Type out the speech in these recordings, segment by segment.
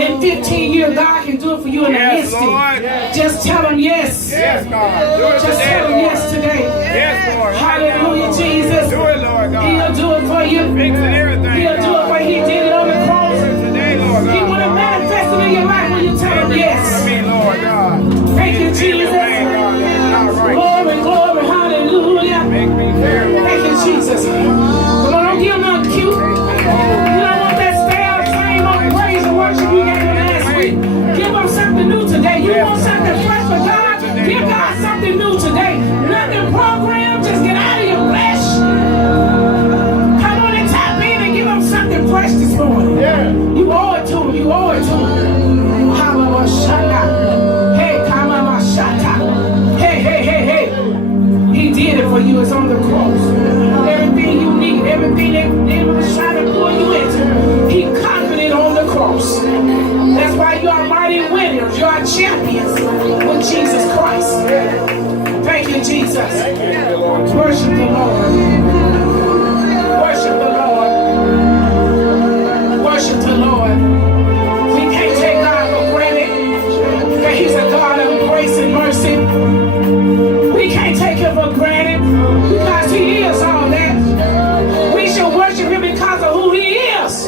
in 15 years, God can do it for you in an instant. Lord. Just tell him yes. Yes, God. Do it just today, tell him yes today. Yes, Lord. Hallelujah, Jesus. Do it, Lord God. He'll do it for you. Fix everything. He'll do it for you. He did it on the cross. Today, Lord God. He would have manifested in your life when you tell him yes. Me, Lord God. Thank you, Jesus. Glory, glory, hallelujah. Make me fair, Lord. Thank you, Jesus. Come on, don't give him nothing cute. You don't want that stale, same old praise and worship you gave him last week. Give him something new today. You want something fresh for God? Give God something new today. Nothing programmed. Just get out of your flesh. Come on and tap in and give him something fresh this morning. Yeah. You owe it to him. You owe it to him. Hey, hey, hey, hey, hey. He did it for you. It's on the cross. Everything you need, everything they was trying to pull you into, he conquered it on the cross. That's why you are mighty winners. You are champions with Jesus Christ. Thank you, Jesus. Worship the Lord. Worship the Lord. Worship the Lord. We can't take God for granted that he's a God of grace and mercy. We can't take him for granted because he is all that. We should worship him because of who he is.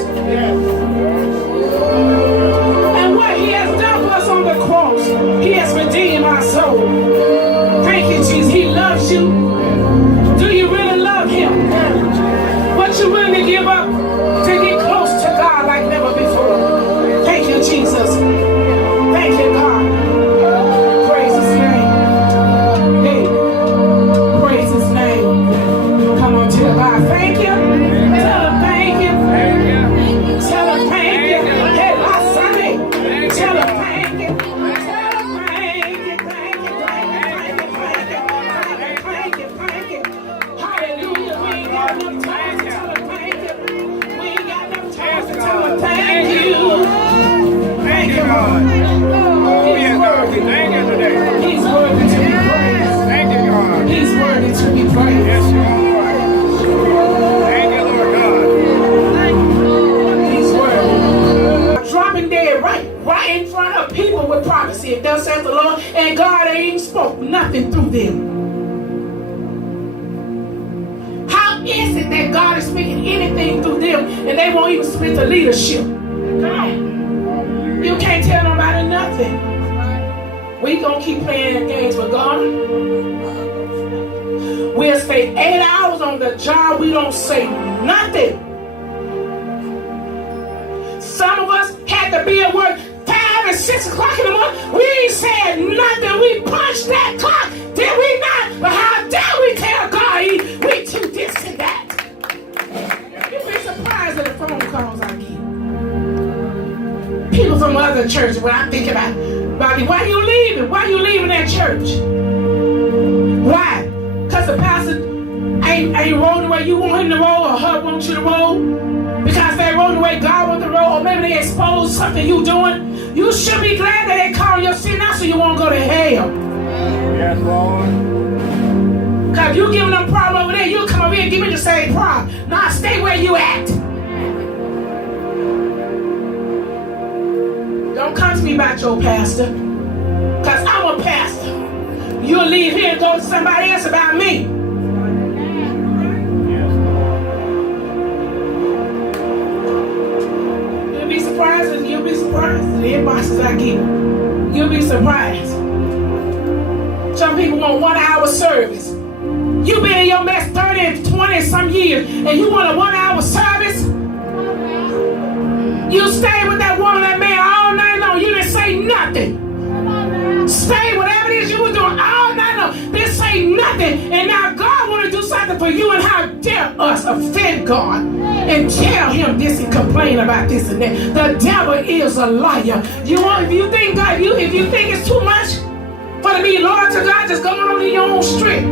And what he has done for us on the cross. He has redeemed our soul. Thank you, Jesus. He loves you. Do you really love him? What you willing to give up to get close to God like never before? Thank you, Jesus. Thank you, God. Praise his name. Hey, praise his name. Come on, tell God thank you. Tell him thank you. Tell him thank you. Hey, last Sunday. Tell him thank you. Tell him thank you. Thank you. Thank you. Thank you. Thank you. Hallelujah. We ain't got enough time to tell him thank you. We ain't got enough time to tell him thank you. Thank you, God. Oh, yeah, God. We thank you today. He's worthy to be praised. Thank you, God. He's worthy to be praised. Yes, you are. Thank you, Lord God. He's worthy. Dropping dead right in front of people with prophecy. It does says the Lord, and God ain't even spoke nothing through them. How is it that God is speaking anything through them and they won't even speak to leadership? Come on. You can't tell nobody nothing. We gonna keep playing games with God. We'll stay 8 hours on the job. We don't say nothing. Some of us had to be at work 5 and 6 o'clock in the morning. We ain't said nothing. We punched that clock. Did we not? But how dare we tell God we too this and that? You'd be surprised at the phone calls I get. People from other churches, when I think about why you leaving? Why you leaving that church? Why? Because the pastor ain't rolling the way you want him to roll or her wants you to roll? Because they roll the way God wants to roll, or maybe they expose something you doing. You should be glad that they call your sin out so you won't go to hell. Yes, Lord. Because if you giving them problem over there, you come over here and give me the same problem. Nah, stay where you at. Don't come to me about your pastor. Because I'm a pastor. You'll leave here and go to somebody else about me. You'll be surprised at the inboxes I get. You'll be surprised. Some people want 1 hour service. You've been in your mess 30 and 20 some years and you want a 1 hour service? You stay with that woman, that man all night long. You didn't say nothing. Stay whatever it is you were doing all night long. Didn't say nothing. And now God want to do something for you, and how dare us offend God and tell him this and complain about this and that. The devil is a liar. If you think God, if you think it's too much for to be loyal to God, just going on in your own strength.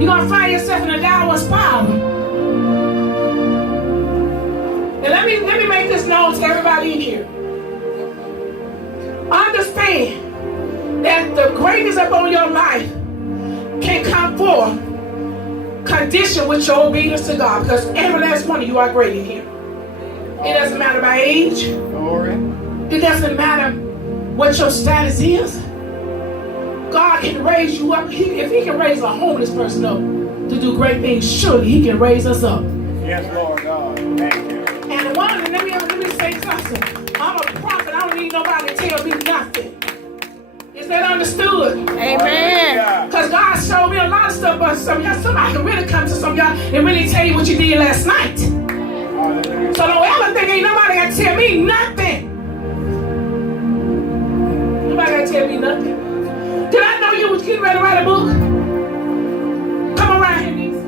You're gonna find yourself in a downward spiral. And let me make this known to everybody in here. Understand that the greatness upon your life can come forth conditioned with your obedience to God, because every last one of you are great in here. It doesn't matter by age. Glory. It doesn't matter what your status is. God can raise you up. If he can raise a homeless person up to do great things, surely he can raise us up. Yes, Lord God. Thank you. And let me say something. I'm a prophet. I don't need nobody to tell me nothing. Is that understood? Amen. Because God showed me a lot of stuff, but somebody can really come to some of y'all and really tell you what you did last night. Hallelujah. So don't ever think ain't nobody got to tell me nothing. Nobody got to tell me nothing. Did I know you was getting ready to write a book? Come around here, niece.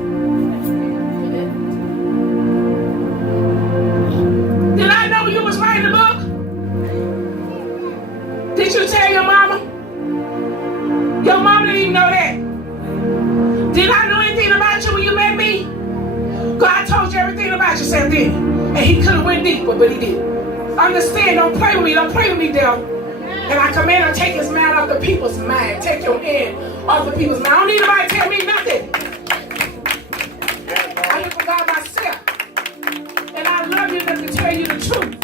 Did I know you was writing a book? Did you tell your mama? Your mama didn't even know that. Did I know anything about you when you met me? God told you everything about yourself, didn't he? And he could have went deeper, but he didn't. Understand, don't play with me, devil. And I command her, take his mind off the people's mind. Take your hand off the people's mind. I don't need nobody to tell me nothing. I hear from God myself. And I love you enough to tell you the truth.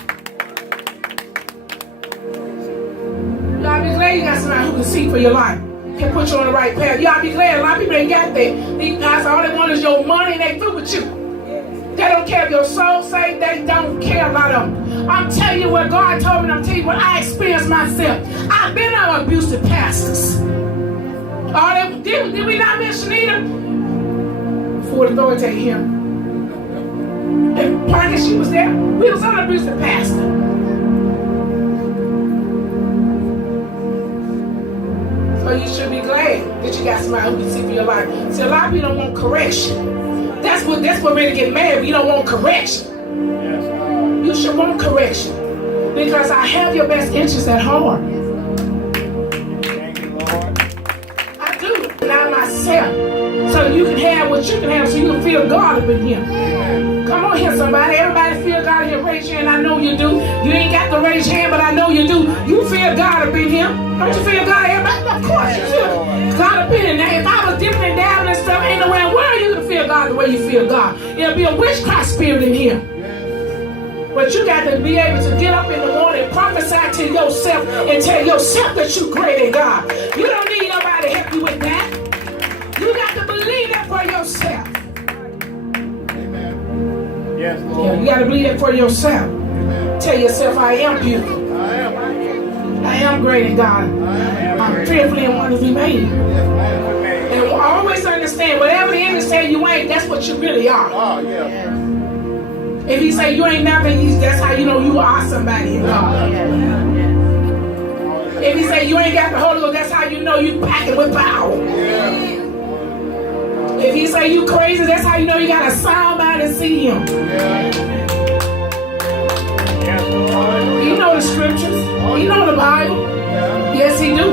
Y'all be glad you got somebody who can see for your life. Can put you on the right path. Y'all be glad. A lot of people ain't got that. These guys, all they want is your money and they through with you. They don't care if your soul saved. They don't care about them. I'm telling you what God told me. I'm telling you what I experienced myself. I've been on abusive pastors. Did we not mention them? For authority here. And Parker, she was there. We was on abusive pastor. So you should be glad that you got somebody who can see for your life. See, a lot of people don't want correction. That's what really get mad when you don't want correction. Yes, God. You should want correction. Because I have your best interests at heart. Thank you, Lord. I do. Not myself. So you can have what you can have so you can feel God up in here. Come on here, somebody. Everybody feel God in here. Raise your hand. I know you do. You ain't got to raise your hand, but I know you do. You feel God up in here. Don't you feel God? Everybody? Of course you feel God up in here. Now, if I was different and down and stuff, ain't no way in the world you can feel God the way you feel God. It'll be a witchcraft spirit in here. But you got to be able to get up in the morning and prophesy to yourself and tell yourself that you're great in God. You don't need nobody to help you with that. You got to believe that for yourself. Amen. Yes, Yeah, Lord. you got to believe that for yourself. Amen. Tell yourself, I am beautiful. I am. I am great in God. I'm fearfully and wonderfully made. And always understand, whatever the enemy say you ain't, that's what you really are. Oh, yeah. If he say you ain't nothing, that's how you know you are somebody in God. If he say you ain't got the Holy Ghost, that's how you know you packing with power. Yeah. If he say you crazy, that's how you know you got a sound mind to see him. Yeah. Yes, Lord. He know the scriptures. He know the Bible. Yeah. Yes, he do.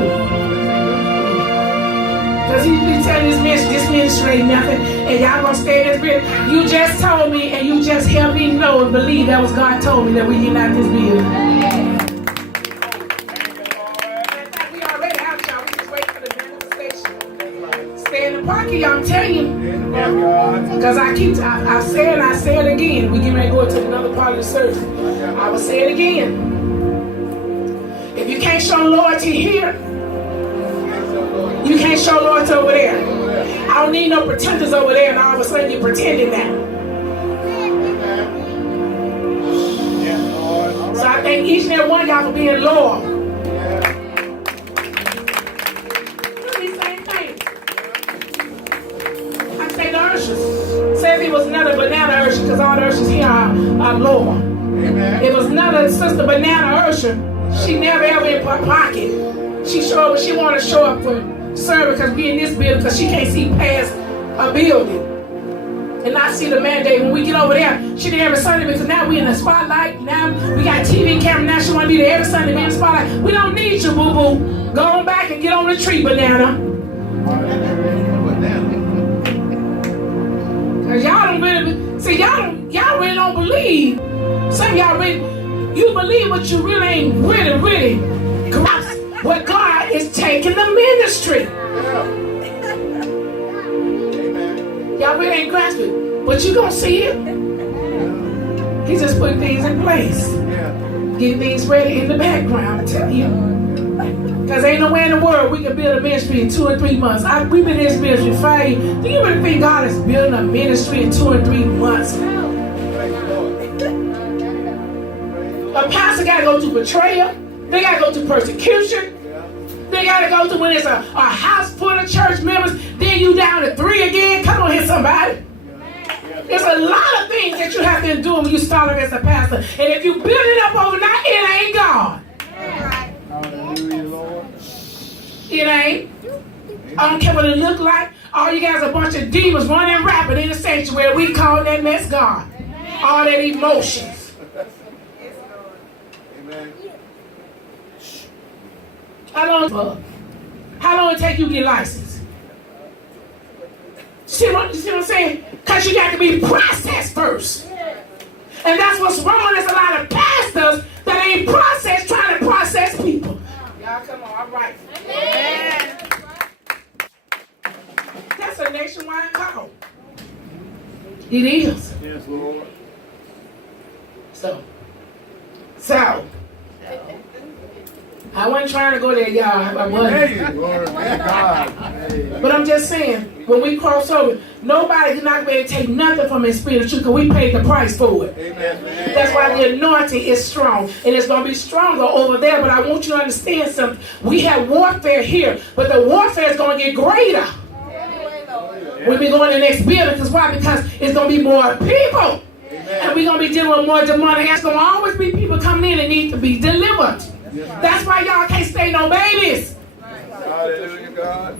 Because he be telling this ministry ain't nothing, and y'all gonna stay in this building. You just told me, and you just helped me know and believe that was God told me that we get out this building. In fact, we already out, y'all. We just wait for the manifestation. Stay in the parking, y'all. I'm telling you. Yes, God. Because I say it again. We get ready to go to another part of the service. I will say it again. If you can't show loyalty here, you can't show loyalty over there. I don't need no pretenders over there, and all of a sudden you're pretending now. Yes, Lord. So I thank each and every one of y'all for being loyal. Do these same things. I say the ushers. Say if it was another banana usher, because all the ushers here are loyal. Amen. It was another sister banana usher. She never ever in her pocket. She show up when she want to show up for service because we in this building because she can't see past a building. And I see the mandate when we get over there. She did every Sunday because now we in the spotlight. Now we got TV camera. Now she want to be there every Sunday, be in the spotlight. We don't need you, boo-boo. Go on back and get on the tree, banana. Because y'all don't really, see, y'all really don't believe. Some of y'all really, you believe what you really ain't really grasp. What God is taking the ministry. Y'all really ain't grasping, but you gonna see it. He just put things in place. get things ready in the background, I tell you. Because ain't nowhere in the world we can build a ministry in 2 or 3 months. We've been in this ministry 5 years. Do you really think God is building a ministry in 2 or 3 months? A pastor got to go through betrayal. They got to go through persecution. They got to go through when it's a house full of church members. Then you down to 3 again. Come on here, somebody. There's a lot of things that you have to endure when you start off as a pastor. And if you build it up overnight, it ain't God. Hallelujah, Lord. It ain't. I don't care what it look like. All you guys are a bunch of demons running rapid in the sanctuary. We call that mess God. All that emotions. Amen. How long it take you to get licensed? See what I'm saying? Because you got to be processed first. And that's what's wrong. There's a lot of pastors that ain't processed, trying to process people. Y'all come on, all right. Amen. That's a nationwide call. It is. Yes, Lord. So, I wasn't trying to go there, y'all. I wasn't. Hey, Lord, thank God. Hey. But I'm just saying, when we cross over, nobody's not going to take nothing from His Spirit because we paid the price for it. Amen. That's why the anointing is strong. And it's going to be stronger over there. But I want you to understand something. We have warfare here, but the warfare is going to get greater. We'll be going to the next building. Because why? Because it's going to be more people. And we're going to be dealing with more demonic. There's going to always be people coming in and need to be delivered. That's why y'all can't stay no babies. Hallelujah, God.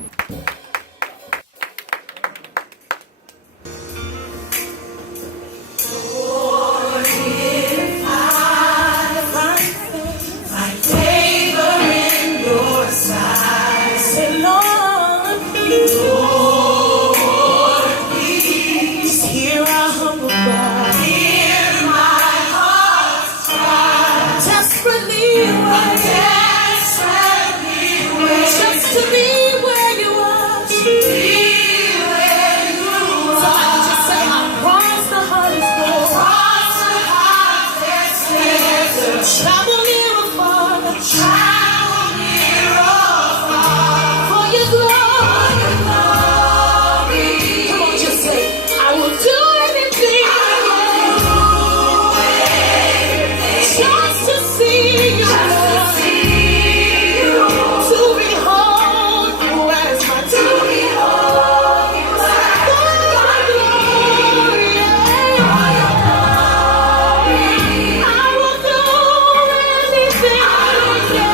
Yeah.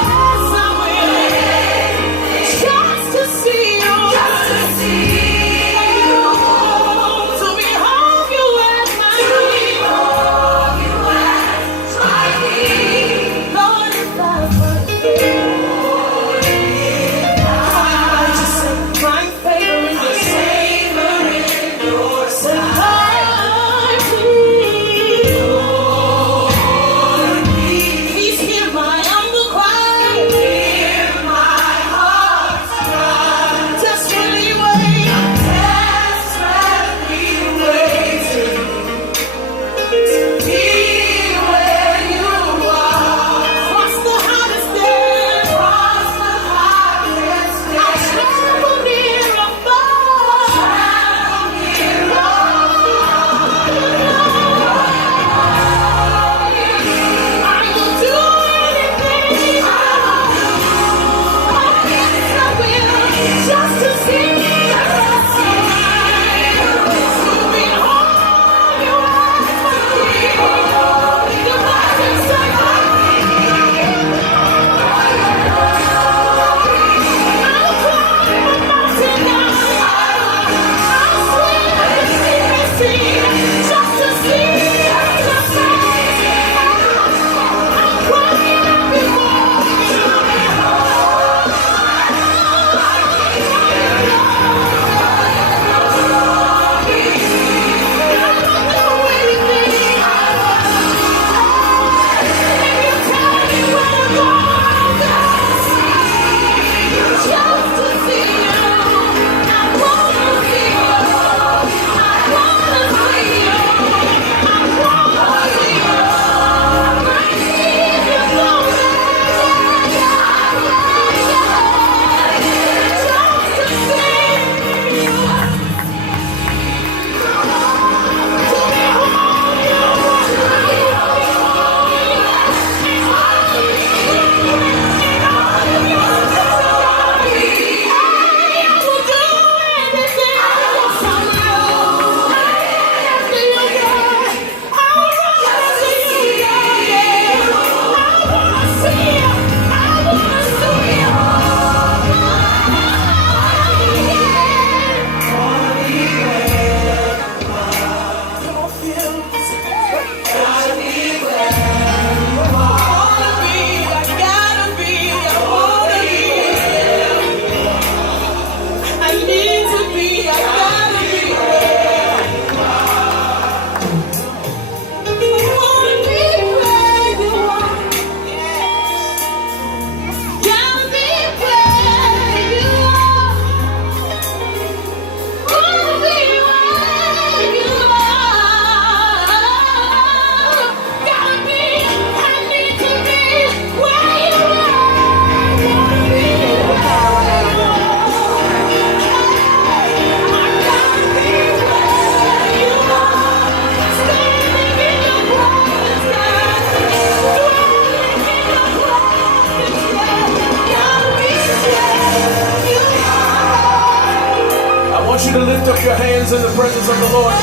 hands in the presence of the Lord.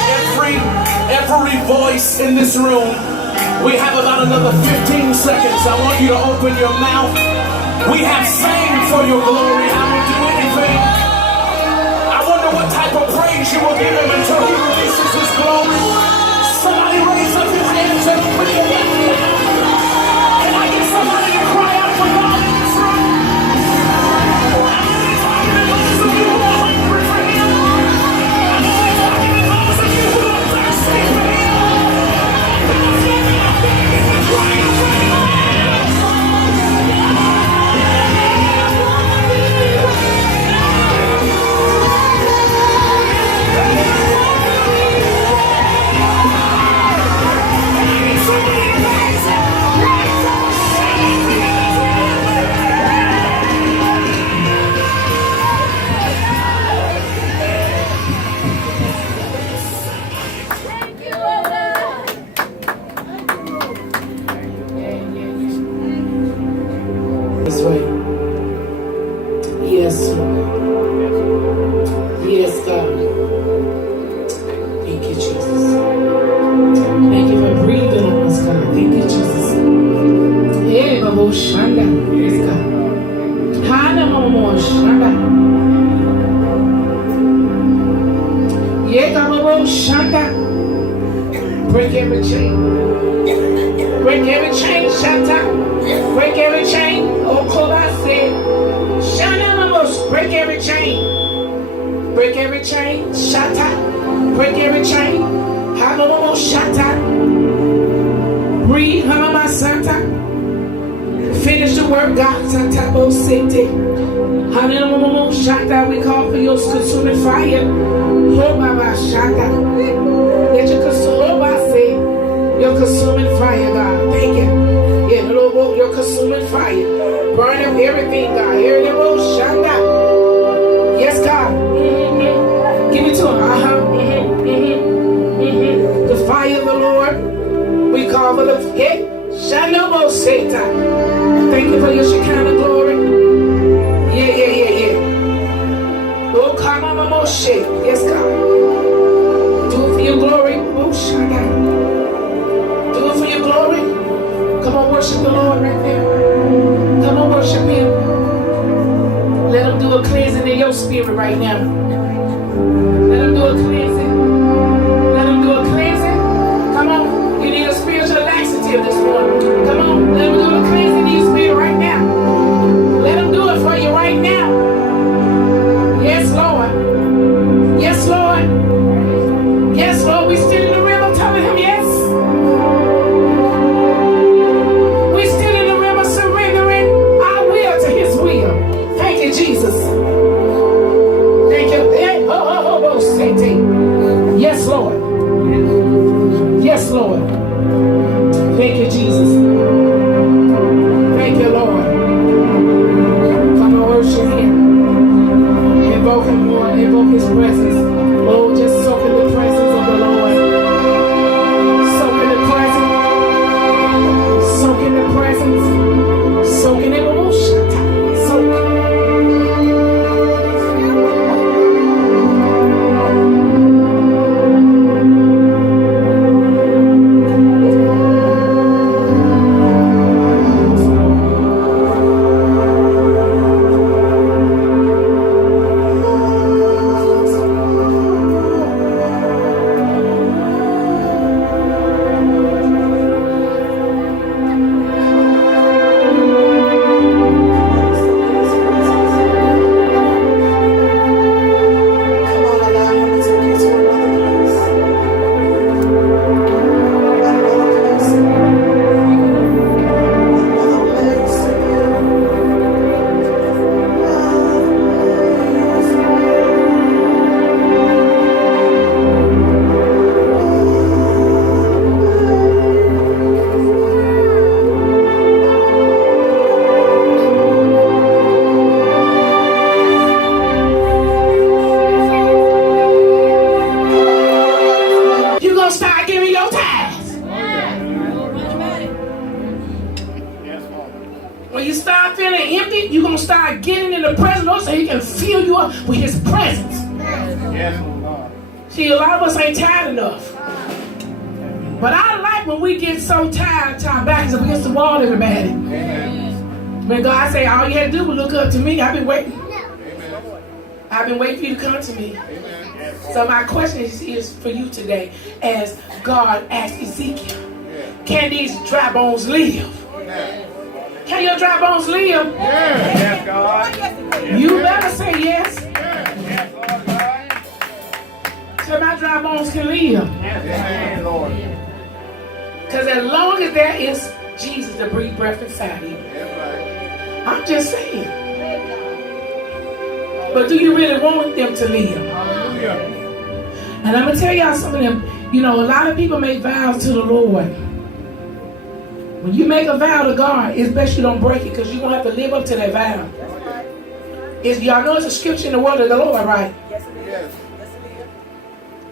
Every voice in this room, we have about another 15 seconds. I want you to open your mouth. We have sang for your glory. I will do anything. I wonder what type of praise you will give him until he releases his glory. Somebody raise up your hands and open your mouth. Can I get somebody to cry out for God in this room? Those of you who are hungry for him. Those of you who are thirsty for him. Those of you who are begging for crying for him. That's right. Yes, Lord. Yes, God. Thank you, Jesus. Thank you for breathing on us, God. Thank you, Jesus. Hey, Babo Shanda. Yes, God. Hana Mamo Shanda. Yeah, Babo Shanda. Break every chain. Break every chain, Shanta. Break every chain. Oh, Kobase. Shana Mamos. Break every chain. Break every chain. Shata. Break every chain. Hanomo Shata. Breathe, Hamama Santa. Finish the work, God. Santa Bo City. Hanomo Shata. We call for your consuming fire. Hobaba Shata. Let your consuming fire, God. Thank you. Yeah, your consuming fire. Burn up everything, God. Yes, God. Mm-hmm. Give it to him. The fire of the Lord. We call for the head. Shanomo Satan. Thank you for your Shekinah glory. Yeah. Oh, Kamama Moshe. Yes, God. Do it for your glory. Oh, Shaddai. Do it for your glory. Come on, worship the Lord right there. Come on, worship him. Let him do a cleansing in your spirit right now. Let him do a cleansing. Let him do a cleansing. Come on. You need a spiritual laxative this morning. Come on. Let him do a cleansing in your spirit right now. Let him do it for you right now. Yes, Lord. Yes, Lord. Yes, Lord. We still in the realm of telling him yes. We still in the realm of surrendering our will to his will. Thank you, Jesus. Thank you. Yes, Lord. Yes, Lord. Thank you, Jesus. Thank you, Lord. Come on, worship him. Invoke him, Lord. Invoke his presence. Oh, just soak in the presence of the Lord. Soak in the presence. Soak in the presence. Soak in the emotion. Soak. See, a lot of us ain't tired enough. But I like when we get so tired till our back is up against the wall, everybody. Amen. When God say, all you had to do was look up to me, I've been waiting. Amen. I've been waiting for you to come to me. Amen. So my question is for you today, as God asked Ezekiel, can these dry bones live? Can your dry bones live? Yes, God. You better say yes. Yes, Lord God. So my dry bones can live. Amen, Lord. Because as long as there is Jesus to breathe breath inside of you, That's right. I'm just saying. But do you really want them to live? Hallelujah. And I'm going to tell y'all something. You know, a lot of people make vows to the Lord. When you make a vow to God, it's best you don't break it because you're going to have to live up to that vow. Y'all know it's a scripture in the word of the Lord, right? Yes.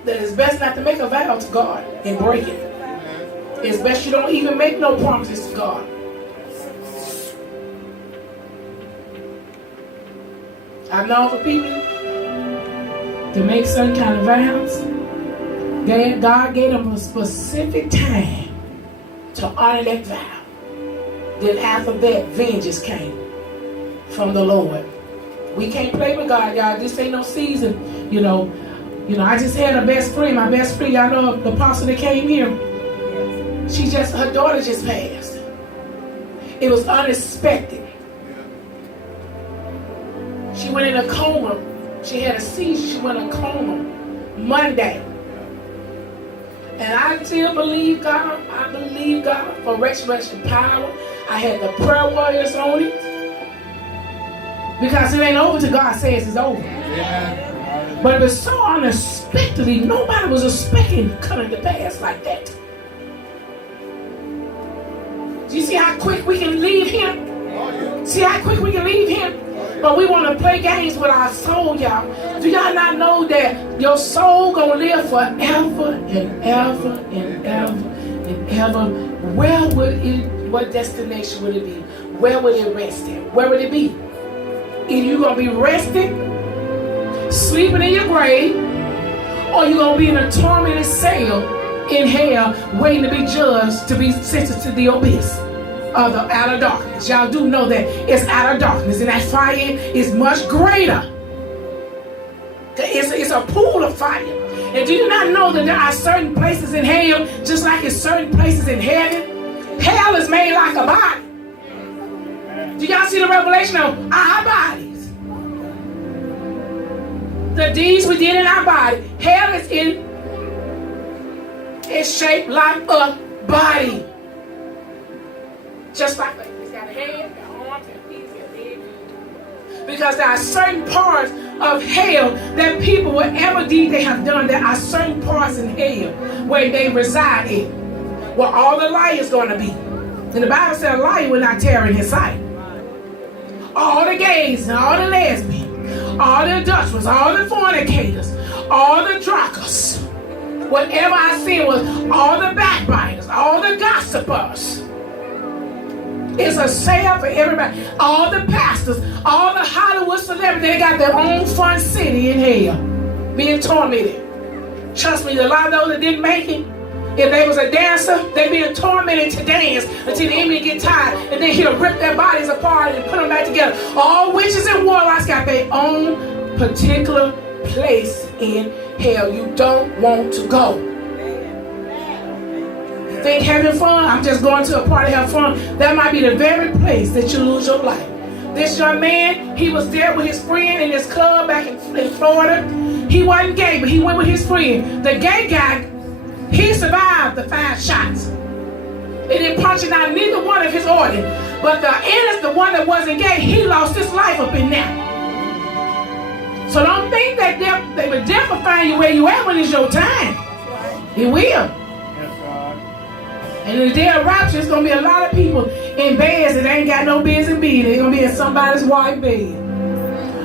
That it's best not to make a vow to God and break it. It's best you don't even make no promises to God. I've known for people to make certain kind of vows. God gave them a specific time to honor that vow. Then after that, vengeance came from the Lord. We can't play with God, y'all. This ain't no season, you know. I just had a best friend. My best friend, y'all know the apostle that came here. Her daughter just passed. It was unexpected. She went in a coma. She had a seizure. She went in a coma Monday. And I still believe God. I believe God for resurrection power. I had the prayer warriors on it. Because it ain't over till God says it's over. Amen. But it was so unexpectedly, nobody was expecting it coming to pass like that. Do you see how quick we can leave Him? Oh, yeah. See how quick we can leave Him? But we want to play games with our soul, y'all. Do y'all not know that your soul gonna live forever and ever and ever and ever? Where would it? What destination would it be? Where would it rest in? Where would it be? Either you gonna be resting, sleeping in your grave, or you gonna be in a tormented cell in hell, waiting to be judged to be sentenced to the abyss of the outer darkness. Y'all do know that it's outer darkness, and that fire is much greater. It's a pool of fire. And do you not know that there are certain places in hell, just like in certain places in heaven? Hell is made like a body. Do y'all see the revelation of our bodies? The deeds we did in our body. Hell is shaped like a body. Just like it's got a head, got arms, got feet, got legs. Because there are certain parts of hell that people, whatever deed they have done, there are certain parts in hell where they reside in, where all the liars going to be. And the Bible said a liar will not tarry in his sight. All the gays and all the lesbians, all the adulterers, all the fornicators, all the drunkards, whatever I said was all the backbiters, all the gossipers. It's a sale for everybody. All the pastors, all the Hollywood celebrities, they got their own fun city in hell, being tormented. Trust me, a lot of those that didn't make it, if they was a dancer, they being tormented to dance until the enemy get tired, and then he'll rip their bodies apart and put them back together. All witches and warlocks got their own particular place in hell. You don't want to go. Think having fun, I'm just going to a party to have fun. That might be the very place that you lose your life. This young man, he was there with his friend in his club back in Florida. He wasn't gay, but he went with his friend. The gay guy, he survived the 5 shots. It didn't punch out neither one of his organs. But the one that wasn't gay, he lost his life up in there. So don't think that they would death will find you where you at when it's your time. It will. And in the day of rapture, it's going to be a lot of people in beds that ain't got no business in bed. They're going to be in somebody's wife bed.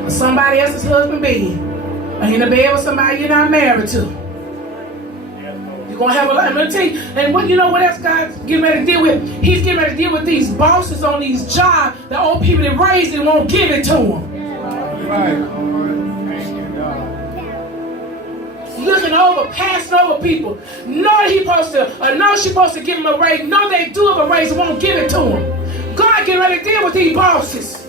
Or somebody else's husband bed. Or in a bed with somebody you're not married to. You're going to have a lot. I'm going to tell you. And what else God's getting ready to deal with? He's getting ready to deal with these bosses on these jobs. The old people that raised it won't give it to them. Right. Thank you, God. looking over, passing over people. Know he supposed to, or know she supposed to give them a raise. Know they do have a raise and won't give it to them. God get ready to deal with these bosses.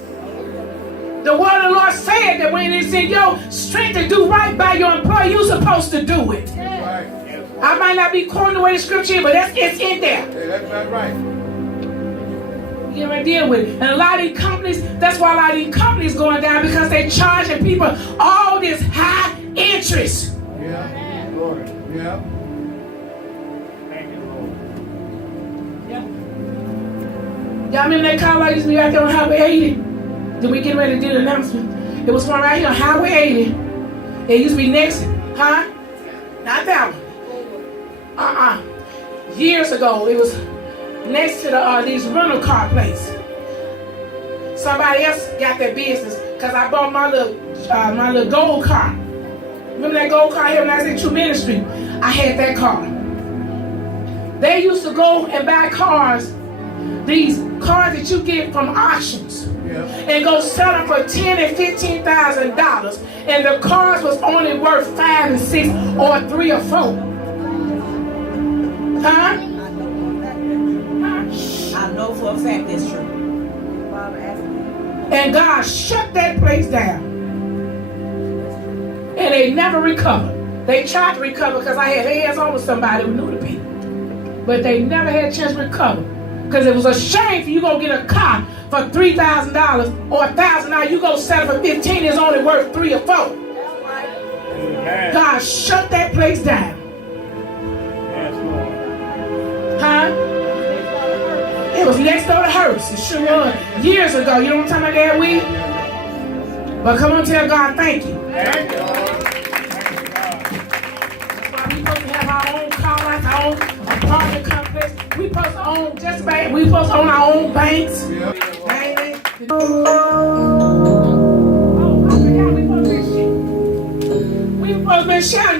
The word of the Lord said that when it's in your strength to do right by your employee, you're supposed to do it. I might not be quoting the way the scripture is, but it's in there. That's right. Get ready to deal with it. And a lot of these companies, that's why a lot of these companies going down, because they charging people all this high interest. Yeah, Lord. Yeah. Thank you, Lord. Yeah. Y'all remember that car light used to be out there on Highway 80? Then we get ready to do the announcement. It was one right here on Highway 80. It used to be next, huh? Not that one. Years ago, it was next to these rental car place. Somebody else got that business because I bought my little gold car. Remember that gold car here when I was in True Ministry? I had that car. They used to go and buy cars, these cars that you get from auctions, and go sell them for $10,000 and $15,000, and the cars was only worth $5 and $6 or $3 or $4. Huh? I know for a fact that's true. And God shut that place down. And they never recovered. They tried to recover because I had hands on with somebody who knew the people. But they never had a chance to recover. Because it was a shame for you go get a car for $3,000 or $1,000. You go sell it for $15, it's only worth $3 or $4. God shut that place down. Huh? It was next door to hers. It sure was. Years ago. You know what I'm talking about, that week? But come on, tell God thank you. Thank you, Lord. That's why we supposed to have our own car lots, our own apartment complex. We supposed to own just about, we supposed to own our own banks. Yeah. Amen. Oh, I forgot we supposed to be shouting. We supposed to be shouting.